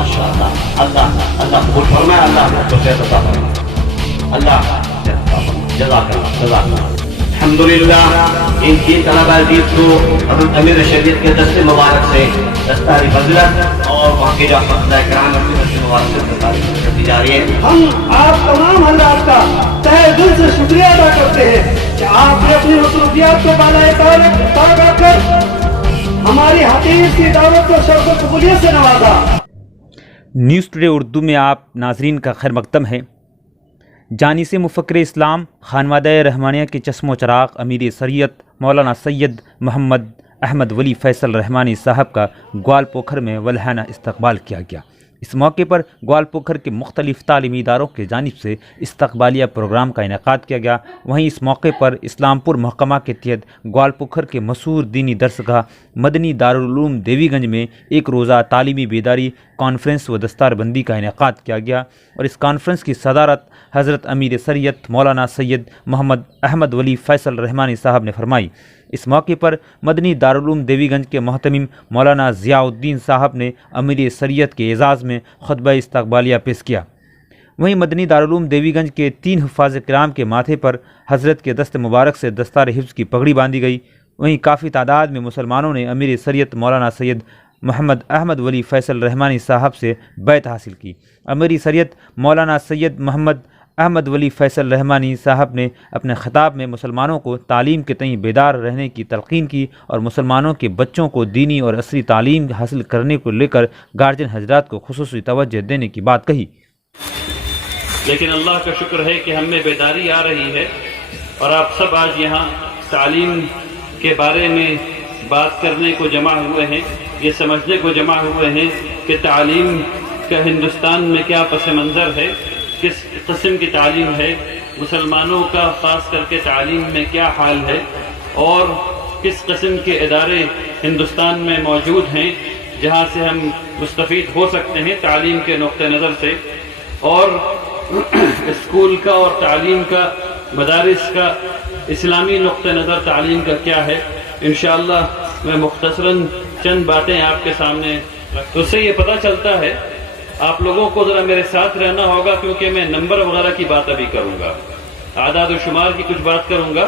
माशाअल्लाह, अल्लाह अल्लाह कबूल फरमाए, अल्लाह आपको खैर अता फरमाए, अल्लाह खैर अता फरमाए। जज़ाकल्लाह जज़ाकल्लाह। अल्हम्दुलिल्लाह, इनकी तलबा अजीज को हज़रत अमीर शरीयत के दस्ते मुबारक से दस्तारी फज़लत और वहाँ के जो फज़ला कराम अपने दस्ते मुबारक से दस्तारी फज़लत दी जा रही है। हम आप तमाम हज़रात का तहे दिल से शुक्रिया अदा करते हैं कि आपने अपनी मसरूफियात को बालाए ताब रखकर हमारी हकीर की दावत को शर्फ कबूलियत से नवाजा। न्यूज़ टुडे उर्दू में आप नाजरीन का खैर मकदम है। जानी से मुफ़क्र इस्लाम खानवादा रहमानिया के चश्मो चराग़ अमीर शरीयत मौलाना सैयद मोहम्मद अहमद वली फ़ैसल रहमानी साहब का ग्वालपोखर में वल्हाना इस्तकबाल किया गया। इस मौके पर ग्वालपोखर के मुख्तलिफ़ तालीमी इदारों की जानिब से इस्तकबालिया प्रोग्राम का इनेकाद किया गया। वहीं इस मौके पर इस्लामपुर महकमा के तहत ग्वालपोखर के मशहूर दीनी दरसगाह मदनी दारुल उलूम देवीगंज में एक रोज़ा तालीमी बेदारी कॉन्फ्रेंस व दस्तारबंदी का इनेकाद किया गया और इस कॉन्फ्रेंस की सदारत हज़रत अमीर शरीयत मौलाना सैयद मोहम्मद अहमद वली फ़ैसल रहमानी साहब ने फरमाई। इस मौके पर मदनी दारुल उलूम देवीगंज के मोहतमिम मौलाना ज़ियाउद्दीन साहब ने अमीर शरीयत के एज़ाज़ में खुतबा इस्तकबालिया पेश किया। वहीं मदनी दारुल उलूम देवीगंज के 3 हुफ़ाज़ किराम के माथे पर हज़रत के दस्त मुबारक से दस्तार हिफ्ज़ की पगड़ी बांधी गई। वहीं काफ़ी तादाद में मुसलमानों ने अमीर शरीयत मौलाना सैयद मोहम्मद अहमद वली फ़ैसल रहमानी साहब से बैत हासिल की। अमीर शरीयत मौलाना सैयद मोहम्मद अहमद वली फ़ैसल रहमानी साहब ने अपने ख़िताब में मुसलमानों को तालीम के तईं बेदार रहने की तलक़ीन की और मुसलमानों के बच्चों को दीनी और असरी तालीम हासिल करने को लेकर गार्जियन हजरात को खुसूसी तवज्जो देने की बात कही। लेकिन अल्लाह का शुक्र है कि हमें बेदारी आ रही है और आप सब आज यहाँ तालीम के बारे में बात करने को जमा हुए हैं, ये समझने को जमा हुए हैं कि तालीम का हिंदुस्तान में क्या पस मंज़र है, किस किस्म की तालीम है, मुसलमानों का ख़ास करके तालीम में क्या हाल है और किस किस्म के इदारे हिंदुस्तान में मौजूद हैं जहाँ से हम मुस्तफ़ीद हो सकते हैं तालीम के नुक्ते नज़र से, और स्कूल का और तालीम का मदारिस का इस्लामी नुक्ते नज़र तालीम का क्या है। इंशाअल्लाह मैं मुख्तसरन चंद बातें आपके सामने तो उससे ये पता चलता है। आप लोगों को ज़रा मेरे साथ रहना होगा क्योंकि मैं नंबर वगैरह की बात अभी करूँगा, आदाद और शुमार की कुछ बात करूँगा,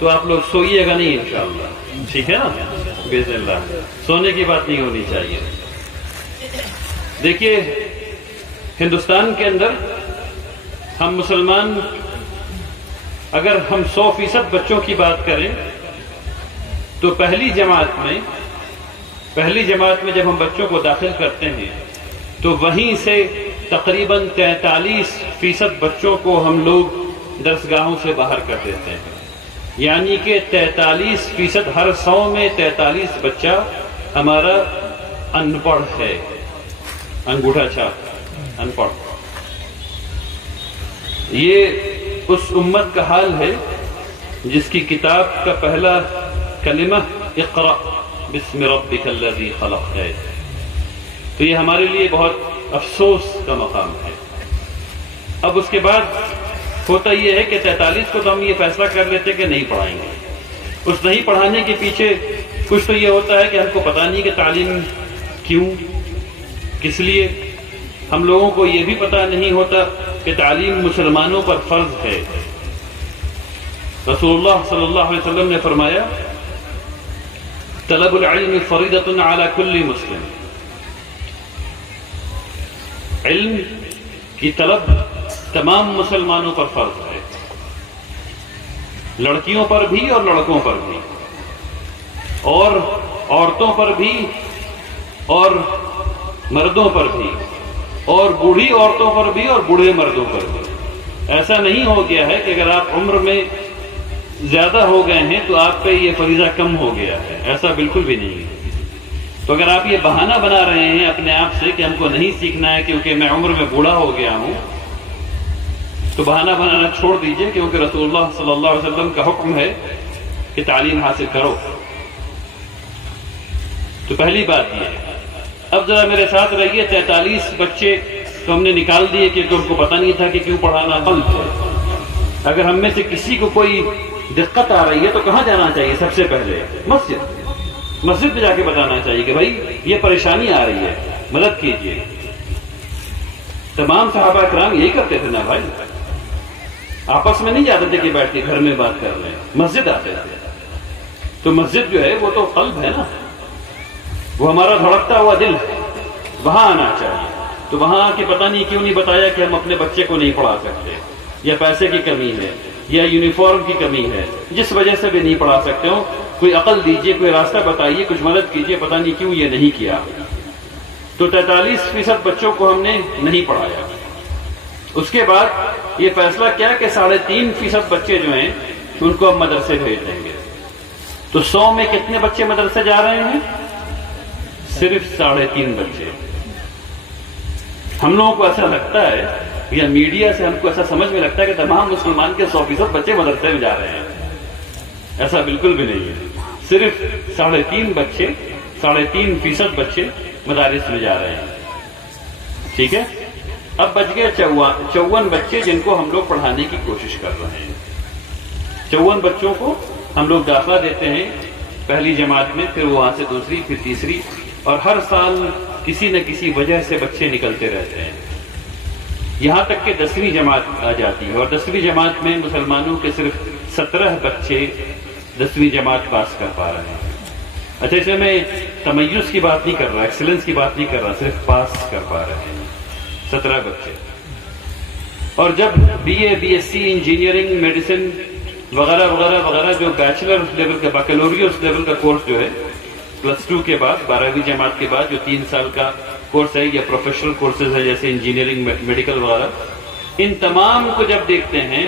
तो आप लोग सोइएगा नहीं इंशाअल्लाह, ठीक है ना? बिस्मिल्लाह, सोने की बात नहीं होनी चाहिए। देखिए, हिंदुस्तान के अंदर हम मुसलमान अगर हम 100% बच्चों की बात करें तो पहली जमात में जब हम बच्चों को दाखिल करते हैं तो वहीं से तकरीबन 43% बच्चों को हम लोग दरसगाहों से बाहर कर देते हैं, यानी कि 43% हर 100 में 43 बच्चा हमारा अनपढ़ है, अंगूठा छाप अनपढ़। ये उस उम्मत का हाल है जिसकी किताब का पहला कलिमा इक़रा बिस्मि रब्बिकल्लज़ी खलक़ है। तो ये हमारे लिए बहुत अफसोस का मकाम है। अब उसके बाद होता ये है कि 43 को तो हम ये फैसला कर लेते कि नहीं पढ़ाएंगे। उस नहीं पढ़ाने के पीछे कुछ तो ये होता है कि हमको पता नहीं कि तालीम क्यों, किस लिए। हम लोगों को ये भी पता नहीं होता कि तालीम मुसलमानों पर फर्ज है। रसूलुल्लाह सल्लल्लाहु अलैहि वसल्लम ने फरमाया, तलबुल इल्म फरीदतुन अला कुल्ली मुस्लिम। इल्म की तलब तमाम मुसलमानों पर फर्ज है, लड़कियों पर भी और लड़कों पर भी, और औरतों पर भी और मर्दों पर भी, और बूढ़ी औरतों पर भी और बूढ़े मर्दों पर भी। ऐसा नहीं हो गया है कि अगर आप उम्र में ज्यादा हो गए हैं तो आप पे ये फरीजा कम हो गया है, ऐसा बिल्कुल भी नहीं है। तो अगर आप ये बहाना बना रहे हैं अपने आप से कि हमको नहीं सीखना है क्योंकि मैं उम्र में बूढ़ा हो गया हूं, तो बहाना बनाना छोड़ दीजिए, क्योंकि रसूलुल्लाह सल्लल्लाहु अलैहि वसल्लम का हुक्म है कि तालीम हासिल करो। तो पहली बात ये है। अब जरा मेरे साथ रहिए। 43 बच्चे तो हमने निकाल दिए क्योंकि उनको पता नहीं था कि क्यों पढ़ाना। अगर हम में से किसी को कोई दिक्कत आ रही है तो कहाँ जाना चाहिए? सबसे पहले मस्जिद में जाके बताना चाहिए कि भाई ये परेशानी आ रही है, मदद कीजिए। तमाम सहाबा कराम यही करते थे ना भाई, आपस में नहीं जाते थे कि बैठ के घर में बात कर रहे हैं, मस्जिद आते थे। तो मस्जिद जो है वो तो कल्ब है ना, वो हमारा धड़कता हुआ दिल है, वहां आना चाहिए। तो वहां आके पता नहीं क्यों नहीं बताया कि हम अपने बच्चे को नहीं पढ़ा सकते, या पैसे की कमी है, या यूनिफॉर्म की कमी है, जिस वजह से भी नहीं पढ़ा सकते हो, कोई अकल दीजिए, कोई रास्ता बताइए, कुछ मदद कीजिए, पता नहीं क्यों ये नहीं किया। तो 43% बच्चों को हमने नहीं पढ़ाया। उसके बाद ये फैसला किया कि 3.5% बच्चे जो हैं उनको हम मदरसे भेज देंगे। तो 100 में कितने बच्चे मदरसे जा रहे हैं? सिर्फ 3.5 बच्चे। हम लोगों को ऐसा लगता है, या मीडिया से हमको ऐसा समझ में लगता है कि तमाम मुसलमान के 100% बच्चे मदरसे में जा रहे हैं। ऐसा बिल्कुल भी नहीं है। सिर्फ 3.5 बच्चे, 3.5% बच्चे मदारिस में जा रहे हैं। ठीक है, अब बच गए 54 बच्चे जिनको हम लोग पढ़ाने की कोशिश कर रहे हैं। 54 बच्चों को हम लोग दाखिला देते हैं पहली जमात में, फिर वहां से दूसरी, फिर तीसरी, और हर साल किसी न किसी वजह से बच्चे निकलते रहते हैं, यहां तक कि 10वीं जमात आ जाती है। और 10वीं जमात में मुसलमानों के सिर्फ 17 बच्चे 10वीं जमात पास कर पा रहे हैं। अच्छा, इसमें मैं तमय्युज़ की बात नहीं कर रहा, एक्सीलेंस की बात नहीं कर रहा, सिर्फ पास कर पा रहे हैं 17 बच्चे। और जब BA, BSc, इंजीनियरिंग, मेडिसिन वगैरह वगैरह वगैरह जो बैचलर लेवल का, बैकलोरियस लेवल का कोर्स जो है +2 के बाद, 12वीं जमात के बाद जो 3 साल का कोर्स है, या प्रोफेशनल कोर्सेज है जैसे इंजीनियरिंग, मेडिकल वगैरह, इन तमाम को जब देखते हैं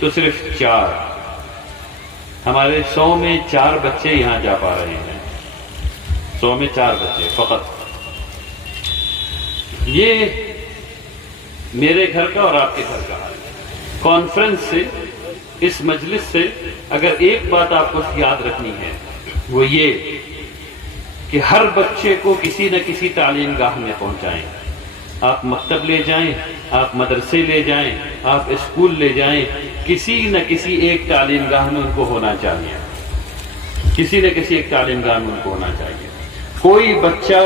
तो सिर्फ 4, हमारे 100 में 4 बच्चे यहां जा पा रहे हैं। 100 में 4 बच्चे फकत। ये मेरे घर का और आपके घर का हाल है। कॉन्फ्रेंस से, इस मजलिस से अगर एक बात आपको याद रखनी है, वो ये कि हर बच्चे को किसी न किसी तालीम गाह में पहुंचाएं। आप मकतब ले जाएं, आप मदरसे ले जाएं, आप स्कूल ले जाएं, किसी न किसी एक तालीम गाह में उनको होना चाहिए। किसी न किसी एक तालीम गाह में उनको होना चाहिए। कोई बच्चा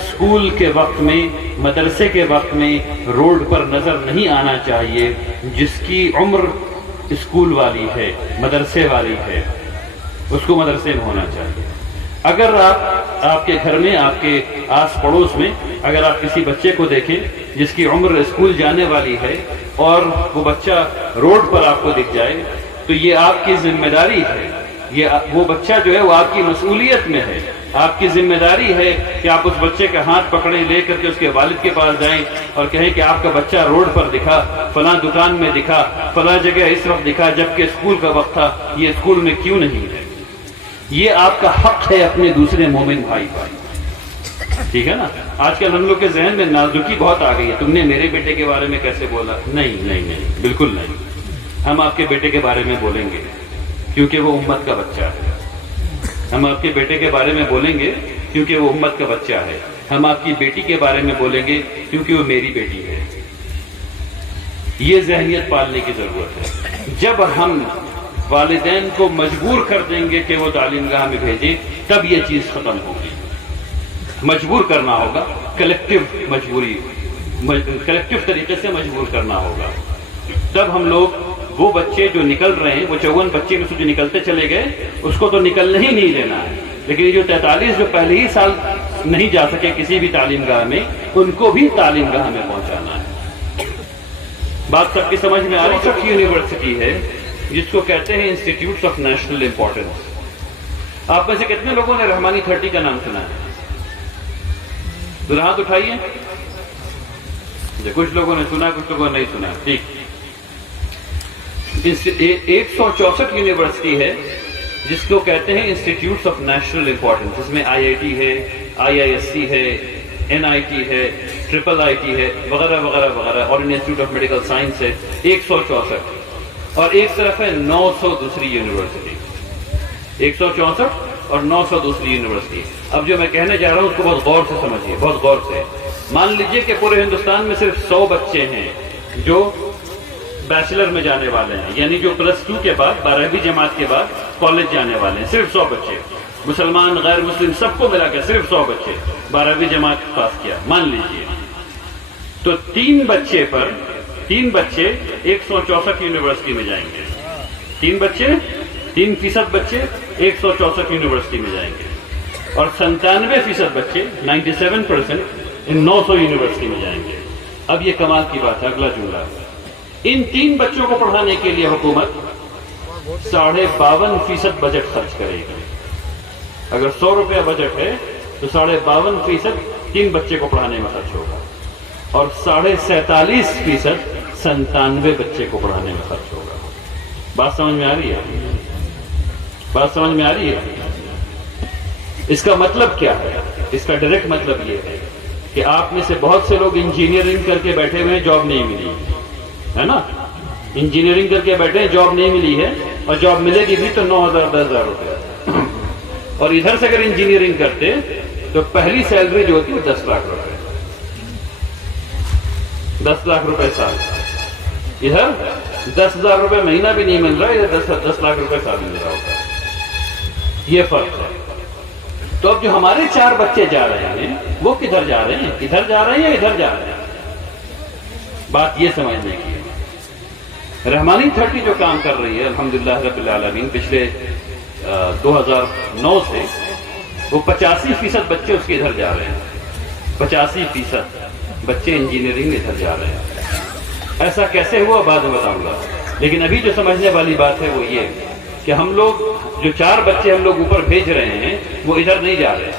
स्कूल के वक्त में, मदरसे के वक्त में रोड पर नजर नहीं आना चाहिए जिसकी उम्र स्कूल वाली है, मदरसे वाली है, उसको मदरसे में होना चाहिए। अगर आपके घर में, आपके आस पड़ोस में अगर आप किसी बच्चे को देखें जिसकी उम्र स्कूल जाने वाली है और वो बच्चा रोड पर आपको दिख जाए, तो ये आपकी जिम्मेदारी है, ये वो बच्चा जो है वो आपकी मसूलियत में है। आपकी जिम्मेदारी है कि आप उस बच्चे का हाथ पकड़े, लेकर के उसके वालिद के पास जाएं और कहें कि आपका बच्चा रोड पर दिखा, फलां दुकान में दिखा, फलां जगह इस वक्त दिखा, जबकि स्कूल का वक्त था, ये स्कूल में क्यों नहीं है? ये आपका हक है अपने दूसरे मोमिन भाई पर। ठीक है ना? आजकल हम लोग के जहन में नाजुकी बहुत आ गई है। तुमने मेरे बेटे के बारे में कैसे बोला? नहीं नहीं नहीं, बिल्कुल नहीं। हम आपके बेटे के बारे में बोलेंगे क्योंकि वो उम्मत का बच्चा है। हम आपके बेटे के बारे में बोलेंगे क्योंकि वो उम्मत का बच्चा है। हम आपकी बेटी के बारे में बोलेंगे क्योंकि वो मेरी बेटी है। ये ज़हनियत पालने की जरूरत है। जब हम वालिदैन को मजबूर कर देंगे कि वो तालीमगाह में भेजें, तब ये चीज खत्म होगी। मजबूर करना होगा, कलेक्टिव मजबूरी, कलेक्टिव तरीके से मजबूर करना होगा। तब हम लोग वो बच्चे जो निकल रहे हैं, वो 54 बच्चे में से जो निकलते चले गए, उसको तो निकलने ही नहीं देना है। लेकिन ये जो 43 जो पहले ही साल नहीं जा सके किसी भी तालीमगाह में, उनको भी तालीमगाह में पहुंचाना है। बात सबकी समझ में आ रही? सब यूनिवर्सिटी है जिसको कहते हैं इंस्टीट्यूट्स ऑफ नेशनल इंपॉर्टेंस। आप में से कितने लोगों ने रहमानी 30 का नाम सुना है? तो हाथ उठाइए। कुछ लोगों ने सुना, कुछ लोगों ने नहीं सुना। ठीक, 164 यूनिवर्सिटी है जिसको कहते हैं इंस्टीट्यूट्स ऑफ नेशनल इंपॉर्टेंस। इसमें IIT है, IISc है, NIT है, IIIT है, वगैरह वगैरह वगैरह, और इंस्टीट्यूट ऑफ मेडिकल साइंस है। 164। और एक तरफ है 900 दूसरी यूनिवर्सिटी। 164 और 900 दूसरी यूनिवर्सिटी। अब जो मैं कहने जा रहा हूं उसको बहुत गौर से समझिए, बहुत गौर से। मान लीजिए कि पूरे हिंदुस्तान में सिर्फ 100 बच्चे हैं जो बैचलर में जाने वाले हैं, यानी जो +2 के बाद, 12वीं जमात के बाद कॉलेज जाने वाले हैं। सिर्फ 100 बच्चे, मुसलमान गैर मुस्लिम सबको मिलाकर सिर्फ 100 बच्चे 12वीं जमात पास किया, मान लीजिए। تو 3 بچے 164 یونیورسٹی میں جائیں گے. 3% بچے 164 یونیورسٹی میں جائیں گے, اور 97% بچے 97% ان 900 یونیورسٹی میں جائیں گے. اب یہ کمال کی بات ہے, اگلا جملہ, ان 3 بچوں کو پڑھانے کے لیے حکومت 52.5% بجٹ خرچ کرے گی. اگر 100 روپیہ بجٹ ہے تو 52.5% 3 بچے کو پڑھانے میں خرچ ہوگا, اور 47.5% 97 بچے کو پڑھانے میں خرچ ہوگا. بات سمجھ میں آ رہی ہے؟ اس کا مطلب کیا ہے؟ اس کا ڈائریکٹ مطلب یہ ہے کہ آپ میں سے بہت سے لوگ انجینئرنگ کر کے بیٹھے ہوئے ہیں, جاب نہیں ملی ہے نا. انجینئرنگ کر کے بیٹھے ہیں, جاب نہیں ملی ہے, اور جاب ملے گی بھی تو 9,000 10,000 روپے. اور ادھر سے اگر انجینئرنگ کرتے تو پہلی سیلری جو ہوتی ہے 10 لاکھ روپے, 10 لاکھ روپے سال. ادھر 10,000 روپے مہینہ بھی نہیں مل رہا, ادھر 10 لاکھ روپے سال مل رہا ہوتا ہے. یہ فرق ہے. تو اب جو ہمارے 4 بچے جا رہے ہیں وہ کدھر جا رہے ہیں؟ ادھر جا رہے ہیں یا ادھر جا رہے ہیں؟ بات یہ سمجھنے کی ہے. رحمانی 30 جو کام کر رہی ہے الحمدللہ رب العالمین, پچھلے 2009 سے وہ 85% بچے اس کے ادھر جا رہے ہیں. 85% بچے انجینئرنگ ادھر جا رہے ہیں. ایسا کیسے ہوا بعد میں بتاؤں گا, لیکن ابھی جو سمجھنے والی بات ہے وہ یہ کہ ہم لوگ جو 4 بچے ہم لوگ اوپر بھیج رہے ہیں وہ ادھر نہیں جا رہے.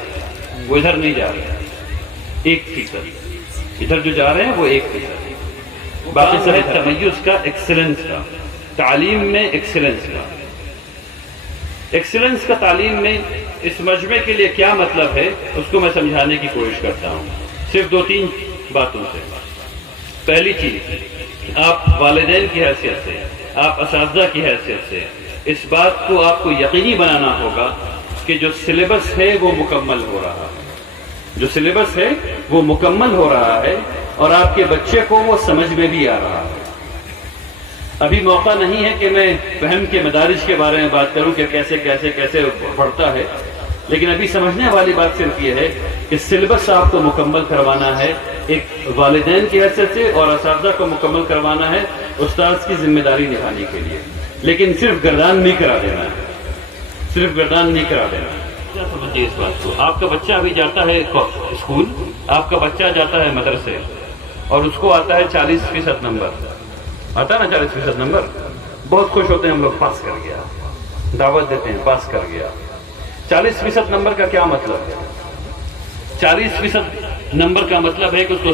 1% ادھر جو جا رہے ہیں وہ 1%. باقی سب تمیز کا, ایکسلنس کا, تعلیم میں ایکسلنس کا تعلیم میں اس مجمع کے لیے کیا مطلب ہے اس کو میں سمجھانے کی کوشش کرتا ہوں صرف 2-3 باتوں سے. پہلی چیز, آپ والدین کی حیثیت سے, آپ اساتذہ کی حیثیت سے اس بات کو آپ کو یقینی بنانا ہوگا کہ جو سلیبس ہے وہ مکمل ہو رہا ہے, اور آپ کے بچے کو وہ سمجھ میں بھی آ رہا ہے. ابھی موقع نہیں ہے کہ میں فہم کے مدارج کے بارے میں بات کروں کہ کیسے پڑھتا ہے, لیکن ابھی سمجھنے والی بات صرف یہ ہے کہ سلیبس آپ کو مکمل کروانا ہے ایک والدین کی حیثیت سے, اور اساتذہ کو مکمل کروانا ہے استاذ کی ذمہ داری نبھانے کے لیے. لیکن صرف گردان نہیں کرا دینا ہے. کیا سمجھیے اس بات کو, آپ کا بچہ ابھی جاتا ہے اسکول, آپ کا بچہ جاتا ہے مدرسے, اور اس کو آتا ہے 40% نمبر, آتا ہے نا 40% نمبر. بہت خوش ہوتے ہیں ہم لوگ, پاس کر گیا, دعوت دیتے ہیں پاس کر گیا. 40% نمبر کا کیا مطلب ہے؟ 40% نمبر کا مطلب ہے کہ اس کو